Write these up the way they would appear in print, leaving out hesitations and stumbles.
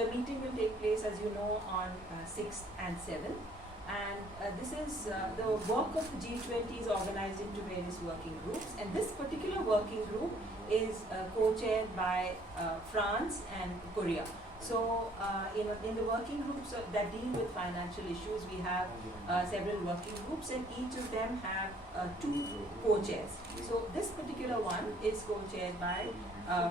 the meeting will take place, as you know, on 6th and 7th. And this is the work of the G20 is organized into various working groups, and this particular working group is co-chaired by France and Korea. So in the working groups that deal with financial issues, we have several working groups, and each of them have 2 co-chairs. So this particular one is co-chaired by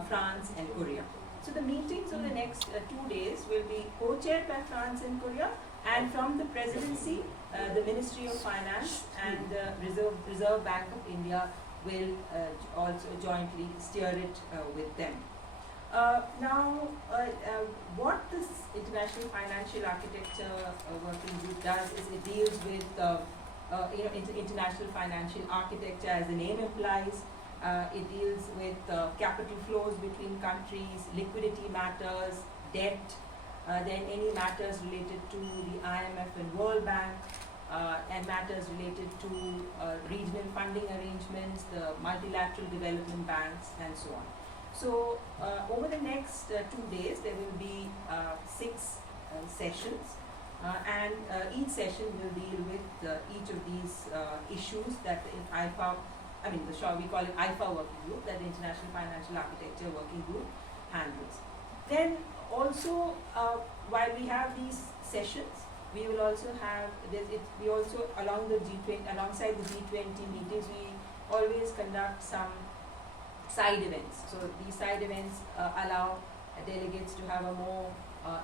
France and Korea. So the meetings of the next 2 days will be co-chaired by France and Korea, and from the presidency, the Ministry of Finance and the Reserve Bank of India will also jointly steer it with them. Now, what this International Financial Architecture Working Group does is it deals with international financial architecture, as the name implies. It deals with capital flows between countries, liquidity matters, debt, then any matters related to the IMF and World Bank, and matters related to regional funding arrangements, the multilateral development banks, and so on. So over the next 2 days, there will be 6 sessions, and each session will deal with each of these issues that the IFA, we call it IFA working group, that the International Financial Architecture Working Group handles. Then also, while we have these sessions, we will also have alongside the G20 meetings, we always conduct some side events. So these side events allow delegates to have a more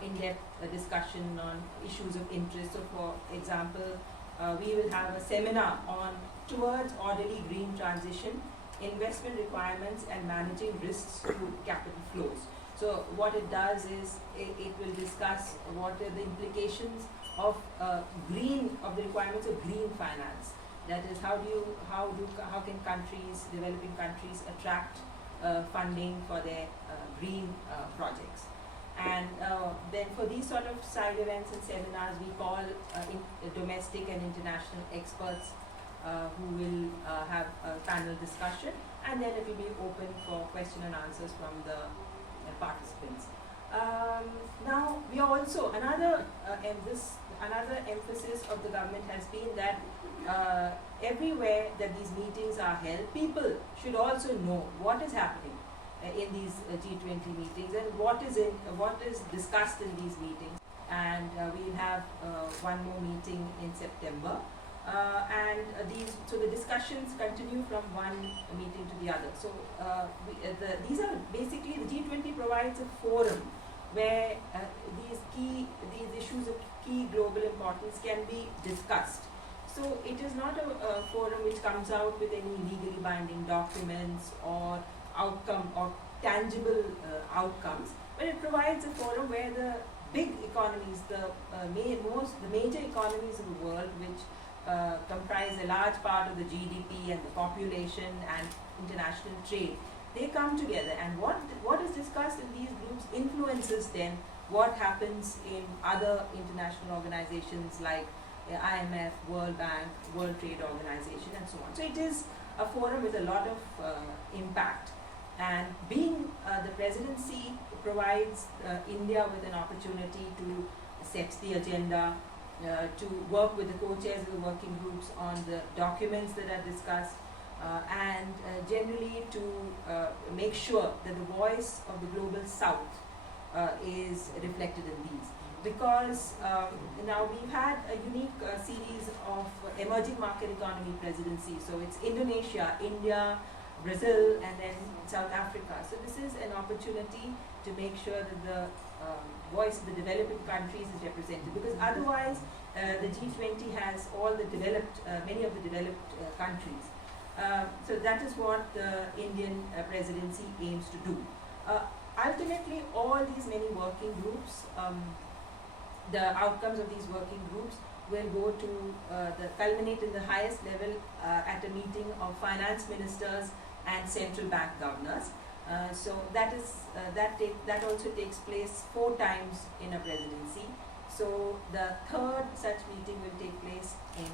in-depth discussion on issues of interest. So for example, we will have a seminar on towards orderly green transition, investment requirements, and managing risks to capital flows. So what it does is it will discuss what are the implications of the requirements of green finance. That is, how can developing countries attract funding for their green projects. And then for these sort of side events and seminars, we call domestic and international experts who will have a panel discussion, and then it will be open for question and answers from the participants. Now, we are also another emphasis of the government has been that everywhere that these meetings are held, people should also know what is happening in these G20 meetings and what is discussed in these meetings. And we'll have one more meeting in September. So the discussions continue from one meeting to the other. So these are basically, the G20 provides a forum where these issues of key global importance can be discussed. So it is not a forum which comes out with any legally binding documents or outcome or tangible outcomes, but it provides a forum where the big economies, the major economies of the world, which comprise a large part of the GDP and the population and international trade, they come together, and what is discussed in these groups influences then what happens in other international organizations like IMF, World Bank, World Trade Organization, and so on. So it is a forum with a lot of impact, and being the presidency provides India with an opportunity to set the agenda, to work with the co-chairs of the working groups on the documents that are discussed, and generally to make sure that the voice of the global south is reflected in these. Because now we've had a unique series of emerging market economy presidencies. So it's Indonesia, India, Brazil, and then South Africa. So this is an opportunity to make sure that the voice of the developing countries is represented, because otherwise the G20 has all the many of the developed countries. So that is what the Indian presidency aims to do. Ultimately, all these many working groups, the outcomes of these working groups will go to culminate in the highest level at a meeting of finance ministers and central bank governors. So that also takes place 4 times in a presidency. So the 3rd such meeting will take place in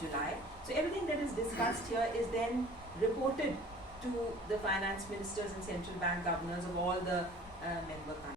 July. So everything that is discussed here is then reported to the finance ministers and central bank governors of all the member countries.